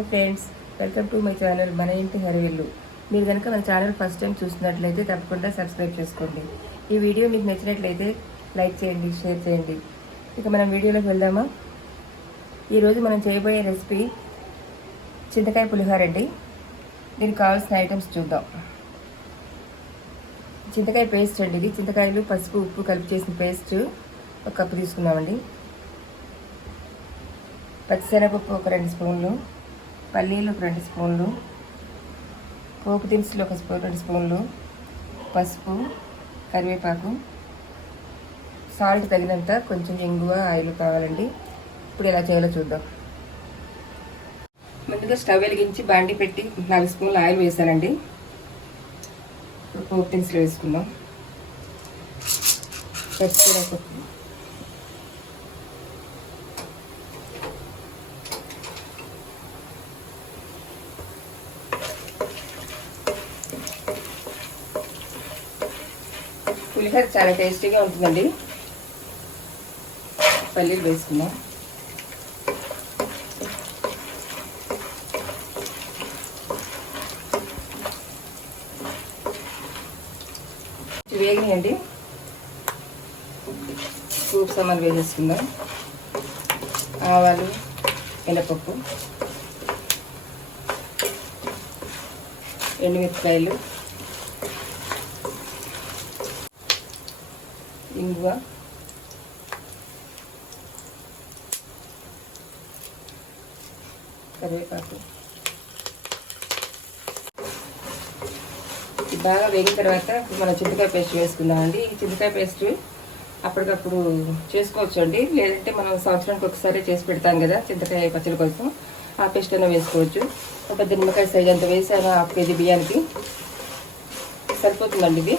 Hi friends, welcome to my channel మన ఇంటి హరివిల్లు. మీరు కనుక మన ఛానల్ ఫస్ట్ టైం చూసినట్లయితే తప్పకుండా సబ్స్క్రైబ్ చేసుకోండి. ఈ వీడియో మీకు నచ్చినట్లయితే లైక్ చేయండి, షేర్ చేయండి. ఇక మనం వీడియోలోకి వెళ్దామా. ఈరోజు మనం చేయబోయే రెసిపీ చింతకాయ పులిహోర అండి. దీనికి కావాల్సిన ఐటమ్స్ చూద్దాం. చింతకాయ పేస్ట్ అండి. ఇది చింతకాయలు, పసుపు, ఉప్పు కలిపి చేసిన పేస్ట్ ఒక కప్పు తీసుకున్నామండి. పచ్చిశనగపప్పు ఒక 2 స్పూన్లు, పల్లీలు ఒక 2 స్పూన్లు, పోపు దినుసులు ఒక 2 స్పూన్లు, పసుపు, కరివేపాకు, సాల్ట్ తగినంత, కొంచెం ఇంగువ, ఆయిల్ కావాలండి. ఇప్పుడు ఎలా చేయాలో చూద్దాం. ముందుగా స్టవ్ వెలిగించి బాండి పెట్టి 4 స్పూన్లు ఆయిల్ వేసానండి. ఇప్పుడు పోపు దినుసులు వేసుకుందాం. పచ్చిశనగపప్పు, పులిహోర చాలా టేస్టీగా ఉంటుందండి. పల్లీలు వేసుకుందాం. వేగినాయండి. కూపు సామాన్లు వేసేసుకుందాం. ఆవాలు, మినపప్పు, ఎండుమిరపకాయలు, ఇంగువ, కరివేపాకు. బాగా వేగిన తర్వాత మనం చింతకాయ పేస్ట్ వేసుకుందామండి. ఈ చింతకాయ పేస్ట్ అప్పటికప్పుడు చేసుకోవచ్చు అండి, లేదంటే మనం సంవత్సరానికి ఒకసారి చేసి పెడతాం కదా చింతకాయ పచ్చడి కోసం. ఆ పేస్ట్ అయినా వేసుకోవచ్చు. ఒక పెద్ద నిమ్మకాయ సైజ్ అంత వేసాను. 1/2 కేజీ బియ్యానికి సరిపోతుందండి ఇది.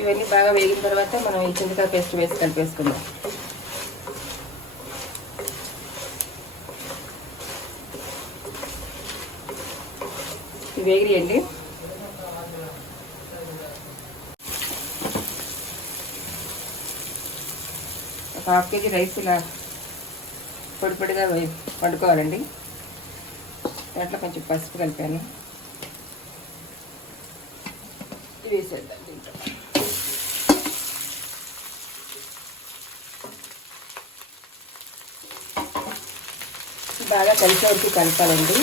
ఇవన్నీ బాగా వేగిన తర్వాత మనం ఈ చింతకాయ పేస్ట్ వేసి కలిపేసుకుందాం. వేగియండి. ఒక 1/2 కేజీ రైస్ ఇలా పొడి పొడిగా వండుకోవాలండి. దాంట్లో కొంచెం పసుపు కలిపాను. ఇది వేసేద్దాం దీంట్లో. బాగా కలిసే వరకు కలపాలండి.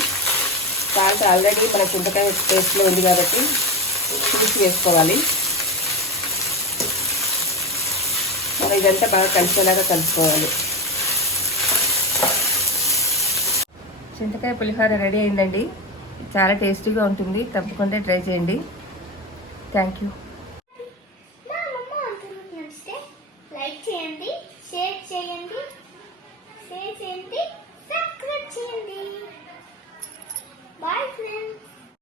సాల్ట్ ఆల్రెడీ మన చింతకాయ పేస్ట్లో ఉంది కాబట్టి చూసి వేసుకోవాలి. మనం ఇదంతా బాగా కలిసేలాగా కలుపుకోవాలి. చింతకాయ పులిహోర రెడీ అయిందండి. చాలా టేస్టీగా ఉంటుంది. తప్పకుండా ట్రై చేయండి. Thank you. లైక్ చేయండి, షేర్ చేయండి,